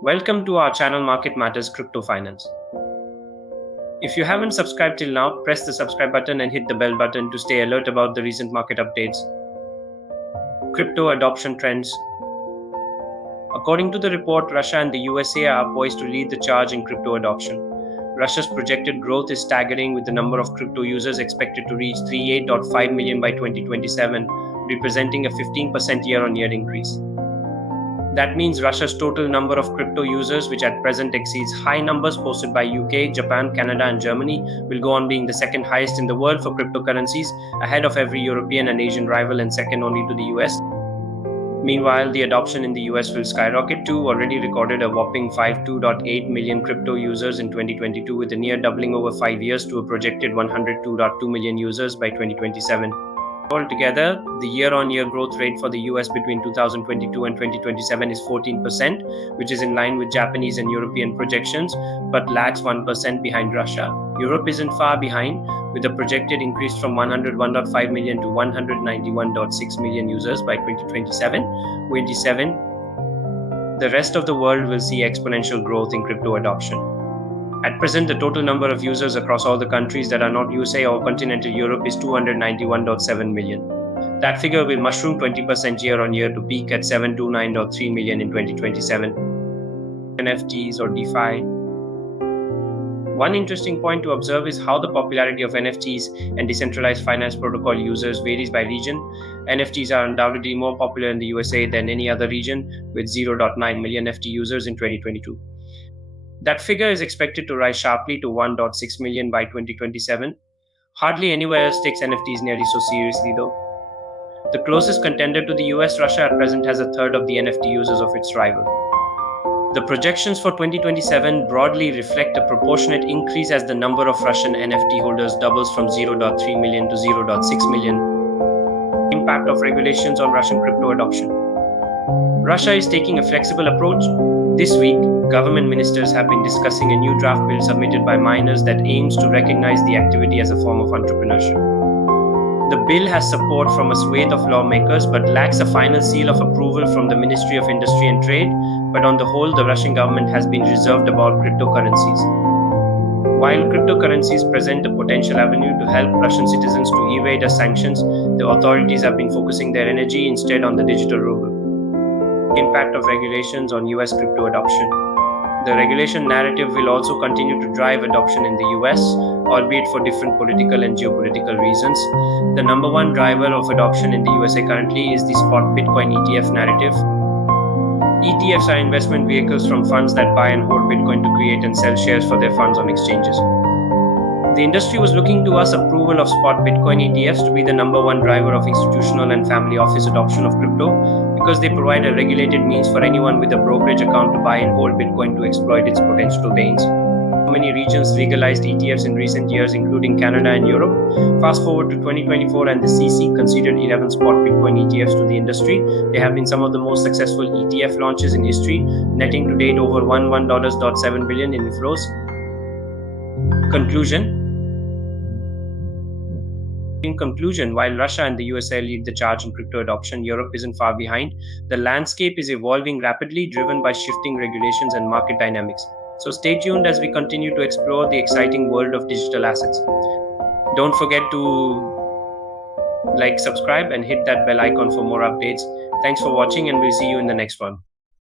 Welcome to our channel Market Matters Crypto Finance. If you haven't subscribed till now, press the subscribe button and hit the bell button to stay alert about the recent market updates. Crypto adoption trends. According to the report, Russia and the USA are poised to lead the charge in crypto adoption. Russia's projected growth is staggering, with the number of crypto users expected to reach 38.5 million by 2027, representing a 15% year-on-year increase. That means Russia's total number of crypto users, which at present exceeds high numbers posted by UK, Japan, Canada, and Germany, will go on being the second highest in the world for cryptocurrencies, ahead of every European and Asian rival and second only to the US. Meanwhile, the adoption in the US will skyrocket too, already recorded a whopping 52.8 million crypto users in 2022, with a near doubling over 5 years to a projected 102.2 million users by 2027. Altogether, the year-on-year growth rate for the US between 2022 and 2027 is 14%, which is in line with Japanese and European projections, but lags 1% behind Russia. Europe isn't far behind, with a projected increase from 101.5 million to 191.6 million users by 2027. The rest of the world will see exponential growth in crypto adoption. At present, the total number of users across all the countries that are not USA or continental Europe is 291.7 million. That figure will mushroom 20% year-on-year to peak at 729.3 million in 2027. NFTs or DeFi. One interesting point to observe is how the popularity of NFTs and decentralized finance protocol users varies by region. NFTs are undoubtedly more popular in the USA than any other region, with 0.9 million NFT users in 2022. That figure is expected to rise sharply to 1.6 million by 2027. Hardly anywhere else takes NFTs nearly so seriously though. The closest contender to the US, Russia, at present has a third of the NFT users of its rival. The projections for 2027 broadly reflect a proportionate increase as the number of Russian NFT holders doubles from 0.3 million to 0.6 million. Impact of regulations on Russian crypto adoption. Russia is taking a flexible approach. This week, government ministers have been discussing a new draft bill submitted by miners that aims to recognize the activity as a form of entrepreneurship. The bill has support from a swathe of lawmakers but lacks a final seal of approval from the Ministry of Industry and Trade, but on the whole, the Russian government has been reserved about cryptocurrencies. While cryptocurrencies present a potential avenue to help Russian citizens to evade the sanctions, the authorities have been focusing their energy instead on the digital ruble. Impact of regulations on US crypto adoption. The regulation narrative will also continue to drive adoption in the US, albeit for different political and geopolitical reasons. The number one driver of adoption in the USA currently is the spot Bitcoin ETF narrative. ETFs are investment vehicles from funds that buy and hold Bitcoin to create and sell shares for their funds on exchanges. The industry was looking to us approval of spot Bitcoin ETFs to be the number one driver of institutional and family office adoption of crypto, because they provide a regulated means for anyone with a brokerage account to buy and hold Bitcoin to exploit its potential gains. Many regions legalized ETFs in recent years, including Canada and Europe. Fast forward to 2024 and the CC conceded 11 spot Bitcoin ETFs to the industry. They have been some of the most successful ETF launches in history, netting to date over $11.7 billion in inflows. In conclusion, while Russia and the USA lead the charge in crypto adoption, Europe isn't far behind. The landscape is evolving rapidly, driven by shifting regulations and market dynamics. So stay tuned as we continue to explore the exciting world of digital assets. Don't forget to like, subscribe, and hit that bell icon for more updates. Thanks for watching, and we'll see you in the next one.